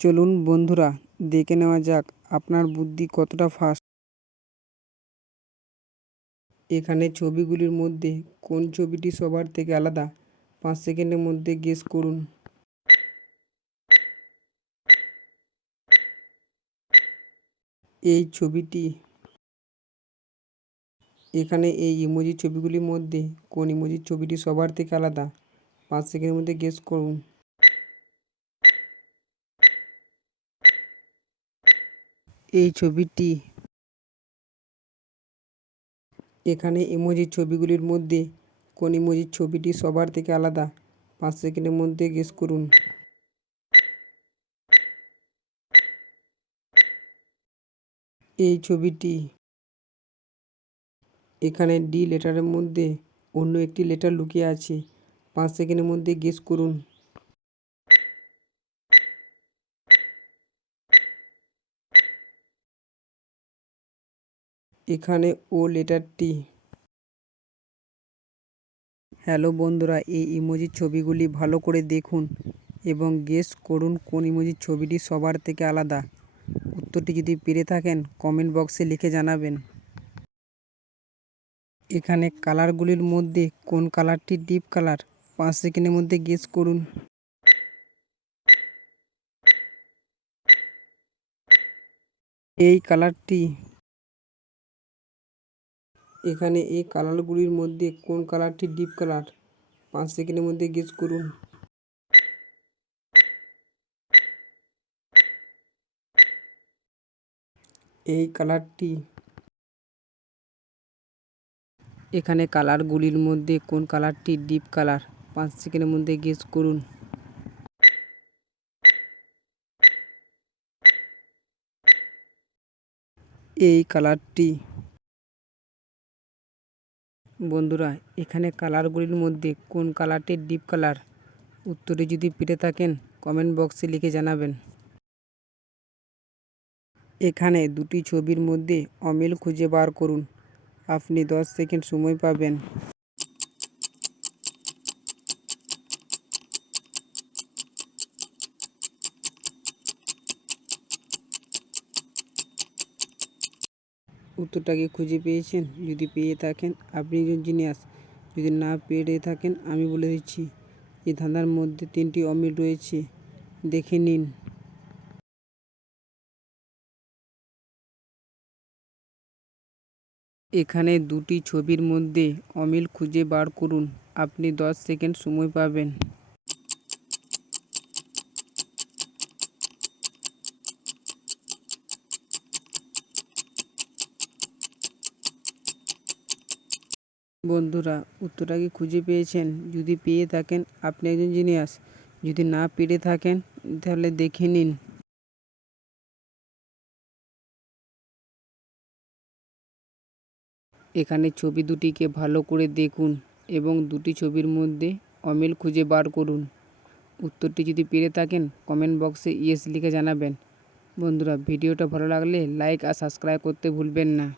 চলুন বন্ধুরা, দেখে নেওয়া যাক আপনার বুদ্ধি কতটা ফাস্ট। এখানে ছবিগুলির মধ্যে কোন ছবিটি সবার থেকে আলাদা? 5 সেকেন্ডের মধ্যে গেস করুন। এই ছবিটি। এখানে এই ইমোজি ছবিগুলির মধ্যে কোন ইমোজির ছবিটি সবার থেকে আলাদা? 5 সেকেন্ডের মধ্যে গেস করুন। এই ছবিটি। এখানে ইমোজির ছবিগুলির মধ্যে কোন ইমোজির ছবিটি সবার থেকে আলাদা? 5 সেকেন্ডের মধ্যে গেস করুন। এই ছবিটি। এখানে ডি লেটারের মধ্যে অন্য একটি লেটার লুকিয়ে আছে। 5 সেকেন্ডের মধ্যে গেস করুন। এখানে ও লেটারটি। হ্যালো বন্ধুরা, এই ইমোজির ছবিগুলি ভালো করে দেখুন এবং গেস করুন কোন ইমোজির ছবিটি সবার থেকে আলাদা। উত্তরটি যদি পেরে থাকেন কমেন্ট বক্সে লিখে জানাবেন। এখানে কালারগুলির মধ্যে কোন কালারটি ডিপ কালার? 5 সেকেন্ডের মধ্যে গেস করুন। এই কালারটি। এখানে এই কালারগুলির মধ্যে কোন কালারটি ডিপ কালার? 5 সেকেন্ডের মধ্যে গেস করুন। এই কালারটি। এখানে কালারগুলির মধ্যে কোন কালারটি ডিপ কালার? 5 সেকেন্ডের মধ্যে গেস করুন। এই কালারটি। বন্ধুরা, এখানে কালারগুলির মধ্যে কোন কালারটি ডিপ কালার? উত্তরে যদি পেরে থাকেন কমেন্ট বক্সে লিখে জানাবেন। এখানে দুটি ছবির মধ্যে অমিল খুঁজে বার করুন। আপনি 10 সেকেন্ড সময় পাবেন। উত্তরটাকে খুঁজে পেয়েছেন? যদি পেয়ে থাকেন আপনি একজন জিনিয়াস। যদি না পেরে থাকেন আমি বলে দিচ্ছি, এই ধাঁধার মধ্যে 3টি অমিল রয়েছে, দেখে নিন। এখানে দুটি ছবির মধ্যে অমিল খুঁজে বার করুন। আপনি 10 সেকেন্ড সময় পাবেন। বন্ধুরা, উত্তরটা কি খুঁজে পেয়েছেন? যদি পেয়ে থাকেন আপনি একজন জিনিয়াস। যদি না পেরে থাকেন তাহলে দেখে নিন। এখানে ছবি দুটিকে ভালো করে দেখুন এবং দুটি ছবির মধ্যে অমিল খুঁজে বার করুন। উত্তরটি যদি পেরে থাকেন কমেন্ট বক্সে ইয়েস লিখে জানাবেন। বন্ধুরা, ভিডিওটা ভালো লাগলে লাইক আর সাবস্ক্রাইব করতে ভুলবেন না।